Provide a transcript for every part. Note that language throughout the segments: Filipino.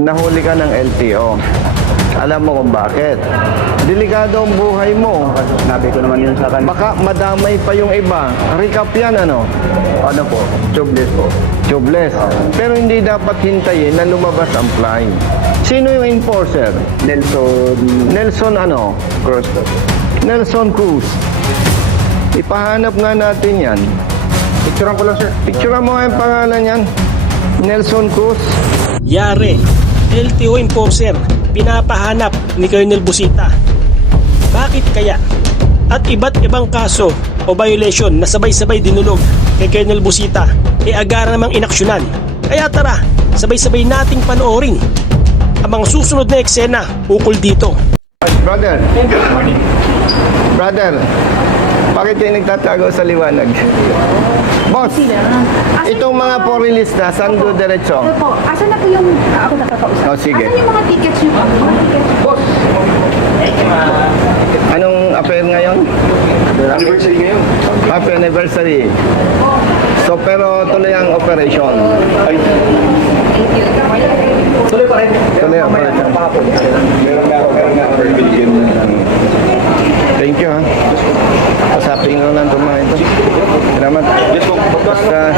Nahuli ka ng LTO. Alam mo kung bakit? Delikado ang buhay mo. Nabi ko naman yun sa kanila. Baka madamay pa yung iba. Recap yan, ano? Ano po? Tubeless po. Tubeless. Pero hindi dapat hintayin na lumabas ang fly. Sino yung enforcer? Nelson ano? Cruz po. Nelson Cruz. Ipahanap nga natin yan. Picturean ko lang, sir. Picturean mo nga yung pangalan yan. Nelson Cruz. Yare, LTO enforcer, pinapahanap ni Colonel Busita. Bakit kaya? At iba't ibang kaso o violation na sabay-sabay dinulog kay Colonel Busita ay agara namang inaksyonan. Kaya tara, sabay-sabay nating panoorin ang mga susunod na eksena ukol dito. Brother. Brother. Bakit kayo nagtatago sa liwanag? Boss, itong mga po-release na, saan do diretso? Ano po? Asan na po yung... ako nakakausap. Oh, sige. Asan yung mga tickets nyo? Mga tickets. Boss! Anong affair ngayon? Anniversary ngayon. Happy anniversary. So, pero tuloy ang operation. Tuloy pa rin. Tuloy ang operation. Meron binigyan ng... Thank you, ha. Pasapin ko lang itong mga ito. Salamat. Basta,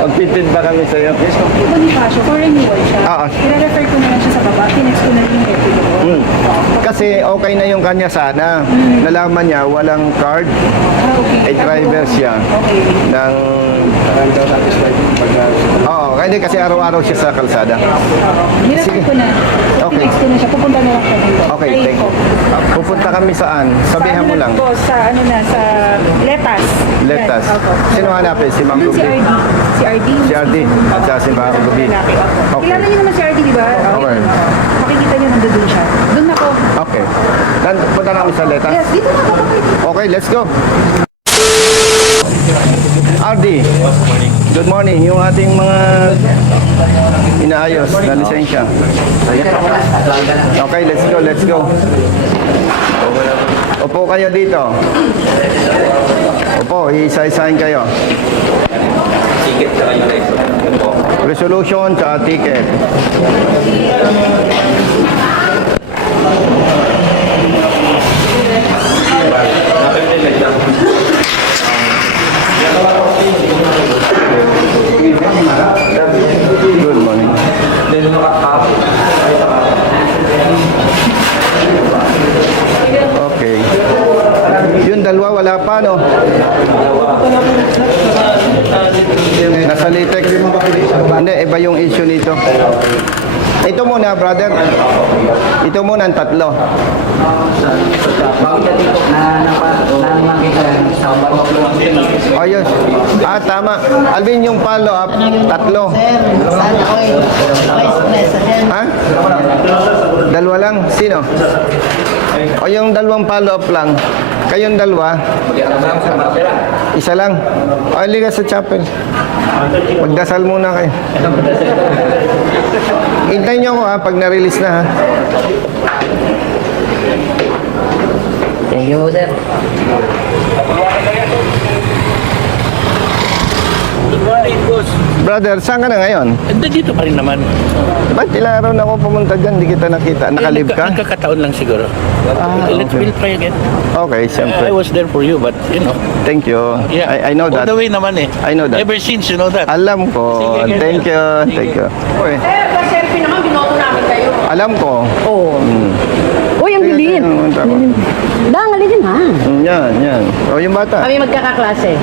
magpipid ba kami sa'yo? Bonifacio, for renewal siya. I-refer ko na lang siya sa baba. Tinext ko na rin yung record ko. Kasi okay na yung kanya sana. Nalaman niya, walang card. Okay. Ay driver siya. Okay. Ng... Oo, kasi araw-araw siya sa kalsada. I-refer ko na. Okay. Tinext ko na siya. Pupunta na lang siya dito. Okay, Ay, thank you. Pupunta kami saan? Sabihan mo lang. Po, sa ano na, sa Letas. Letas. Yes, opo. Sino hanapin? Si Ma'am Si Ruby? RD. Si RD. Si RD. At saka si Ma'am Ruby. Lalaki, opo. Okay. Kilala niyo naman si RD, di ba? Okay. Makikita niyo nandun siya. Doon ako. Okay. Punta na kami sa Letas. Yes, dito na ako. Okay, let's go. RD. Good morning. Yung ating mga inaayos na lisensya. Okay, let's go, let's go. Upo kayo dito. Upo, isa-isahin kayo. Resolution sa ticket. Good morning. Okay. Yung dalawa wala pa, no? Nasa Litex. Hindi, iba yung issue nito. Ito muna, brother. Ito muna ang tatlo. Ayos. Tama. Alvin, yung follow-up, tatlo. Ha? Dalawa lang? Sino? O yung dalawang follow-up lang. Kayong dalawa? Isa lang. O, liga sa chapel. Magdasal muna kayo. Hintayin niyo ako, ha, pag na-release na, ha. Thank you, sir. Brother, saan ka na ngayon? Dito pa rin naman. Ba't ilang araw na ako pumunta dyan, di kita nakita? Nakalib ka? Nagkakataon lang siguro. We'll try again. Okay, siyempre. I was there for you, but you know. Thank you. Yeah. I know that. All the way naman eh. I know that. Ever since, you know that. Alam ko. Sige. Thank you. Thank you. Okay. selfie naman, binoto namin kayo. Alam ko. Oo. Uy, ang dilim. Dang, alin ha? Yan, yan. O, yung bata. Kami magkakaklase.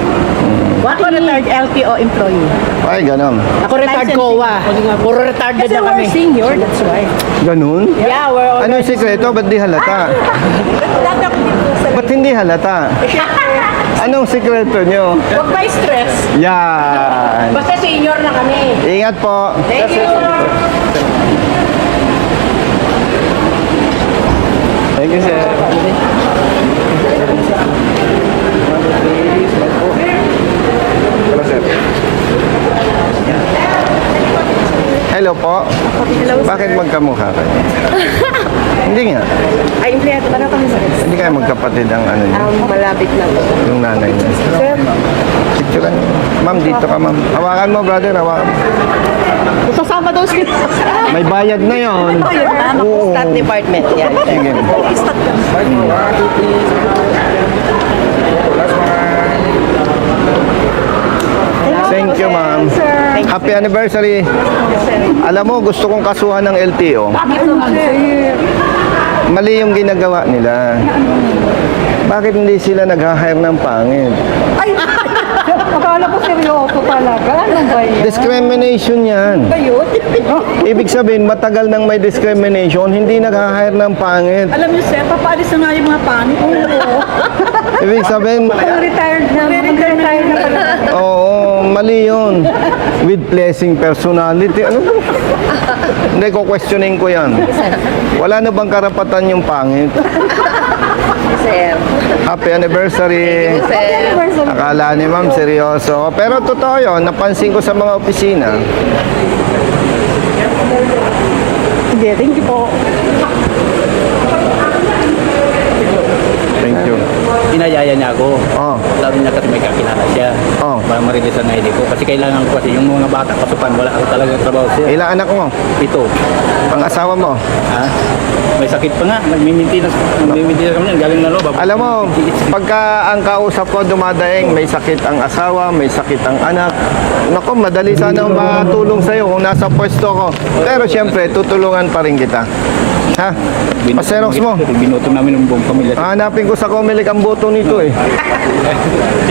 Ako retired LTO employee. Ay, ganun. Ako retired COA. Puro retarded na kami. Kasi we're senior, that's why. Ganun? Yeah, we're all... Ano yung sikreto? Ba't di halata? Ba't hindi halata? Anong sikreto nyo? Huwag pa stress. Yan. Basta senior na kami. Ingat po. Thank you. Thank you, sir. Hello po. Bakit magkamukha kayo? Hindi nga. Ay, empleyado pa na kami sa Hindi kayo magkapatid ang ano niyo, malapit na po. yung nanay niyo. Sir, Picturean niyo. Ma'am, dito ka, ma'am. Hawakan mo, brother. Hawakan mo. Sasama daw sila. May bayad na yon. Oo. Stat department. Yan. Sige. Thank you, ma'am. Happy anniversary. Alam mo, gusto kong kasuhan ng LTO. Mali yung ginagawa nila. Bakit hindi sila nag-hire ng pangit? Ay! Akala ko seryoso talaga. Ano ba yan? Discrimination yan. Ayun. Ibig sabihin, matagal nang may discrimination, hindi nag-hire ng pangit. Alam niyo, sir, papaalis na nga yung mga pangit. Oo. Ibig sabihin, Retired na. Retired na pala. oo, mali yun. With blessing personality. Ano ba? Hindi ko questioning ko yan. Wala na bang karapatan yung pangit? Sir. Happy anniversary. Sir. Akala ni ma'am seryoso. Pero totoo yun, napansin ko sa mga opisina. Sige, thank you po. Thank you. Inayaya niya ako. Oh, Sabi niya kasi may kakilala siya. Oh. Para marilis ang ID ko. Kasi kailangan ko kasi yung mga bata pasukan. Wala ako talaga trabaho siya. ilang anak mo? Ito. Ang asawa mo? Ha? May sakit pa nga. May maintenance kami yan. Galing na loob. Alam mo, pagka ang kausap ko dumadaing, may sakit ang asawa, may sakit ang anak. Naku, madali sana matulong sa'yo kung nasa pwesto ko. Pero siyempre, tutulungan pa rin kita. Ha? Paserox mo. Binuto namin ng buong pamilya. Hanapin ko sa Comelec ang boto nito eh.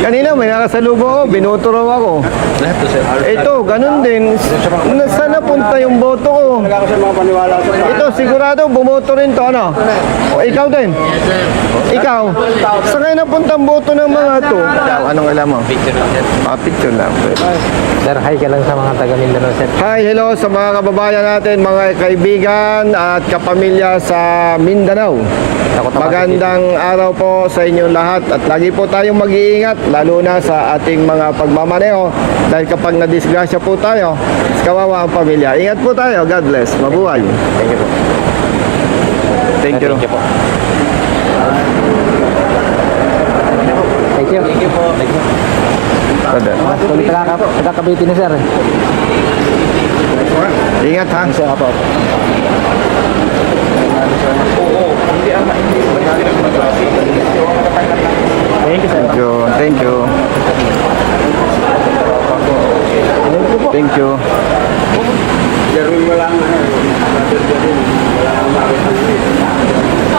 Kanina may nakasalubong ako, binoto raw ako. Lahat to, sir. Ito, ganun din. Saan napunta yung boto ko? Ito, sigurado, bumoto rin to, ano? O, ikaw din? Ikaw? Saan kayo napunta ang boto ng mga to? Ikaw, anong alam mo? Picture lang, sir. Picture lang. Sir, hi ka lang sa mga taga Mindanao, sir. Hi, hello sa mga kababayan natin, mga kaibigan at kapamilya sa Mindanao. Magandang araw po sa inyong lahat at lagi po tayong mag-iingat lalo na sa ating mga pagmamaneho dahil kapag nadisgrasya po tayo, kawawa ang pamilya. Ingat po tayo. God bless. Mabuhay. Thank you po. Thank you. Thank you po. Thank you. Thank you po. Thank you. Brother. Tuloy taga-Cavite ni sir. Ingat ha. Sir, apo. Thank you, sir. Thank you. Thank you. Thank you.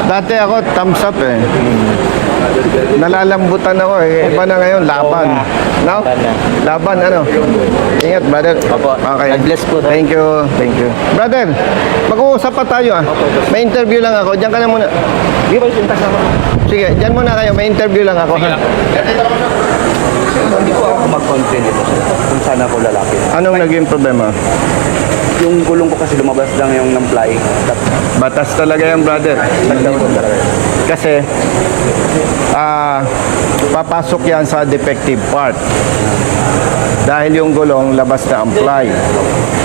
Dati ako thumbs up eh. Nalalambutan ako eh. Iba na ngayon, laban. No? Laban, ano? Ingat, brother. Opo. Okay. God bless po. Thank you. Thank you. Brother, mag-uusap pa tayo ah. May interview lang ako. Diyan ka na muna. Sige, diyan muna kayo. May interview lang ako. Ha? Hindi ko ako mag-content ito kung saan ako lalaki. Anong naging problema? Yung gulong ko kasi lumabas lang yung ng-fly. Batas talaga yan, brother. Kasi, papasok yan sa defective part. Dahil yung gulong, labas na ang ply.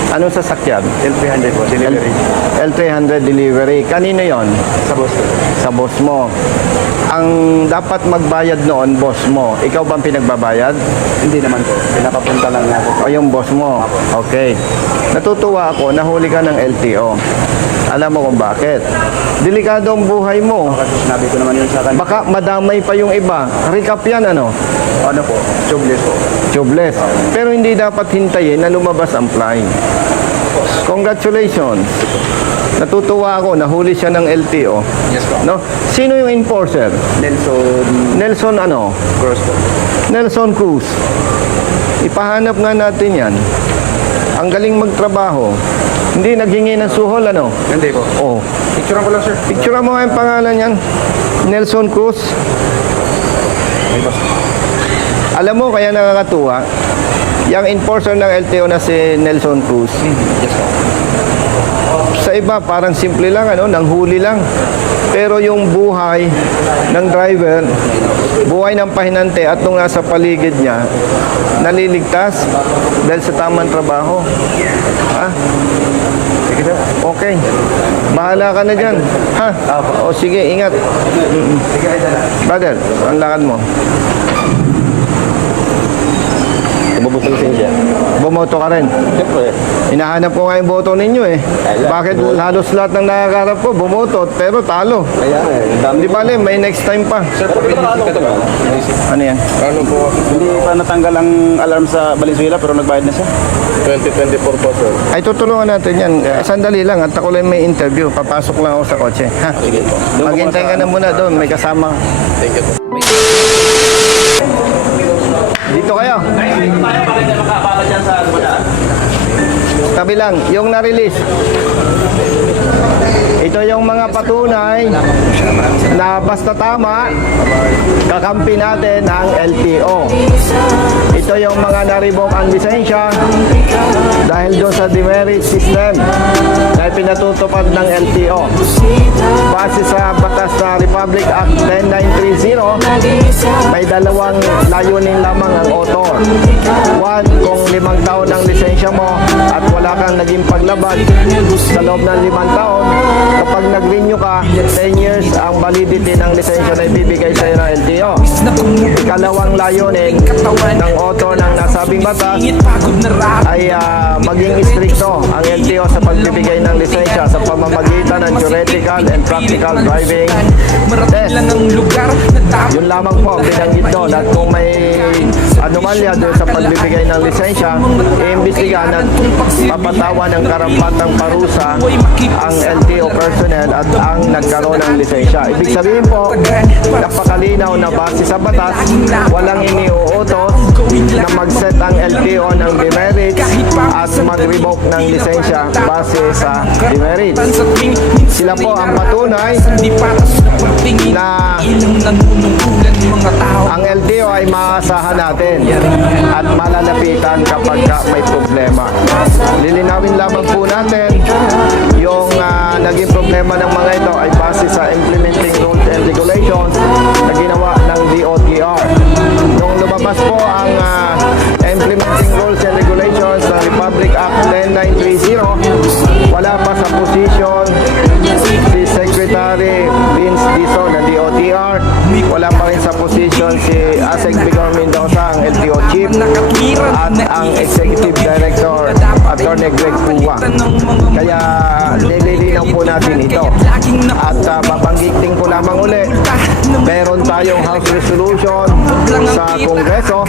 Anong sasakyan? L300 po, delivery. L300 delivery. Kanino yon? Sa boss ko. Sa boss mo. Ang dapat magbayad noon, boss mo. Ikaw bang pinagbabayad? Hindi naman po. Pinapapunta lang niya ako. O yung boss mo? Okay. Natutuwa ako, nahuli ka ng LTO. Alam mo kung bakit? Delikado ang buhay mo. Kasi sinabi ko naman yun sa kanya. Baka madamay pa yung iba. Recap yan, ano? Ano po? Tubeless po. Tubeless. Pero hindi dapat hintayin na lumabas ang fly. Congratulations. Natutuwa ako, nahuli siya ng LTO. Yes po. No? Sino yung enforcer? Nelson ano? Cross po. Nelson Cruz. Ipahanap nga natin yan. Ang galing magtrabaho. Hindi naghingi ng suhol, ano? Hindi po. Oh. Picturean ko lang, sir. Picture mo nga yung pangalan yan. Nelson Cruz. Alam mo, kaya nakakatuwa, yung enforcer ng LTO na si Nelson Cruz, Yes po. sa iba parang simple lang, ano, nanghuli lang. Pero yung buhay ng driver, buhay ng pahinante at nung nasa paligid niya, naliligtas dahil sa tamang trabaho. Ha? Okay. Bahala ka na dyan. Ha? O sige, ingat. Brother, ang lakad mo. naubos yung lisensya. Bumoto ka rin. Siyempre, Hinahanap ko nga yung boto ninyo eh. Bakit halos lahat ng nakakarap ko bumoto pero talo? kaya ang dami. Di bale, may next time pa. Ano yan? Hindi pa natanggal ang alarm sa Valenzuela pero nagbayad na siya. 2024 po, sir. Ay tutulungan natin yan. Sandali lang at ako lang may interview. Papasok lang ako sa kotse. Ha? Maghintay ka na muna doon. May kasama. Thank you po. Dito kayo. Tabi lang. Yung na-release. Ito yung mga patunay na basta tama, kakampi natin ang LTO. Ito yung mga na-revoke ang lisensya dahil doon sa demerit system na pinatutupad ng LTO. Base sa batas na Republic Act 10930, may dalawang layunin lamang ang author. One, kung 5 taon ang lisensya mo at wala kang naging paglabag sa loob ng 5 taon, kapag nag-renew ka, 10 years ang validity ng lisensya na ibibigay sa ng LTO. Ikalawang layunin ng author ng nasabing batas ay maging istrikto ang LTO sa pagbibigay ng lisensya sa pamamagitan ng theoretical and practical driving test. Yun lamang po ang binanggit doon at kung may anomalya doon sa pagbibigay ng lisensya, iimbestigahan at papatawa ng karampatang parusa ang LTO personnel at ang nagkaroon ng lisensya. Ibig sabihin po, napakalinaw na base sa batas, walang iniuutos na mag-set ang LTO ng demerits at mag-revoke ng lisensya base sa demerits. Sila po ang patunay na ang LTO ay maasahan natin at malalapitan kapag may problema. Lilinawin lamang po natin yung naging problema ng mga ito ay base sa implementing rules and regulations na ginawa ng DOTR. Nung lumabas po ang implementing rules and regulations ng Republic Act 10930, wala pa sa posisyon si Secretary Vince Dizon ng DOTR, wala pa rin sa posisyon si Asek Bigor Mendoza, ang LTO Chief, at ang Executive Director, Attorney Greg Puwa. Kaya nililinaw po natin ito. At babanggitin ko lamang uli, meron tayong House Resolution sa Kongreso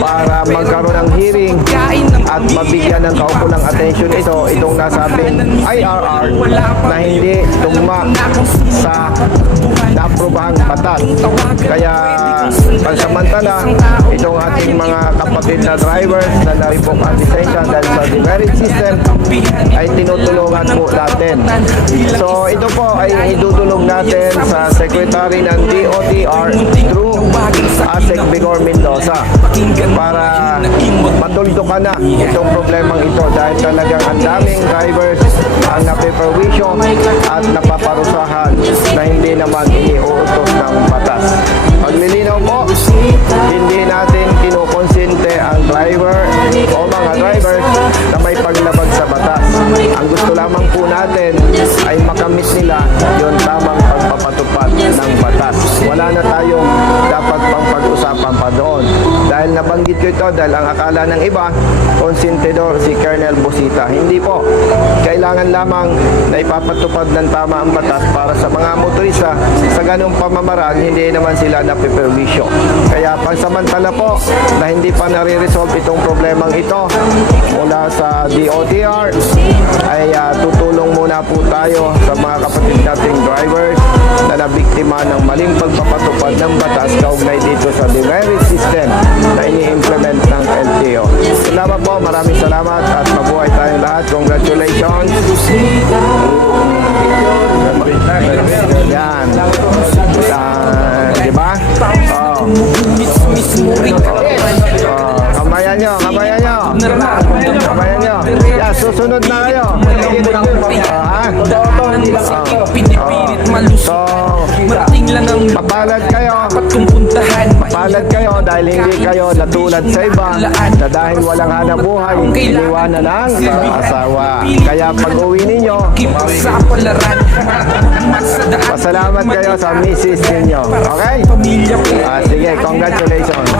para magkaroon ng hearing at mabigyan ng kaukulang atensyon itong nasabing IRR na hindi tugma sa naaprobahang batas. Kaya pansamantala, itong ating mga kapatid na drivers na na-revoke ang lisensya dahil sa demerit system ay tinutulungan po natin. So ito po ay idudulog natin sa Secretary ng DOTR through Asek Bigor Mendoza para matuldukan na itong problemang ito dahil talagang ang daming drivers ang napeperwisyo at napaparusahan na hindi naman iniuutos ng batas. Paglilinaw po, hindi natin kinukonsinte ang driver o mga drivers na may paglabag sa batas. Ang gusto lamang po natin ay makamit nila yung tamang pagpapatupad ng batas. Wala na tayong dapat pang pag-usapan pa doon. Dahil nabanggit ko ito dahil ang akala ng iba, konsentidor si Colonel Busita. Hindi po. Kailangan lamang na ipapatupad ng tama ang batas para sa mga motorista sa ganung pamamaraan, hindi naman sila napiperwisyo. Kaya pagsamantala po na hindi pa nare-resolve itong problemang ito mula sa DOTR, ay tutulong muna po tayo sa mga kapatid nating drivers na nabiktima ng maling pagpapatupad ng batas kaugnay dito sa demerit system na ini-implement ng LTO. Salamat po, maraming salamat at mabuhay tayong lahat. Congratulations! Yan. Diba? Oh. Kamayan nyo, kamayan nyo. Kamayan nyo. Yan, susunod na kayo. So, papalad kayo. Papalad kayo dahil hindi kayo natulad sa iba na dahil walang hanap buhay, iniwanan ng asawa. Kaya pag uwi ninyo, pasalamat kayo sa misis ninyo. Okay? Sige, congratulations.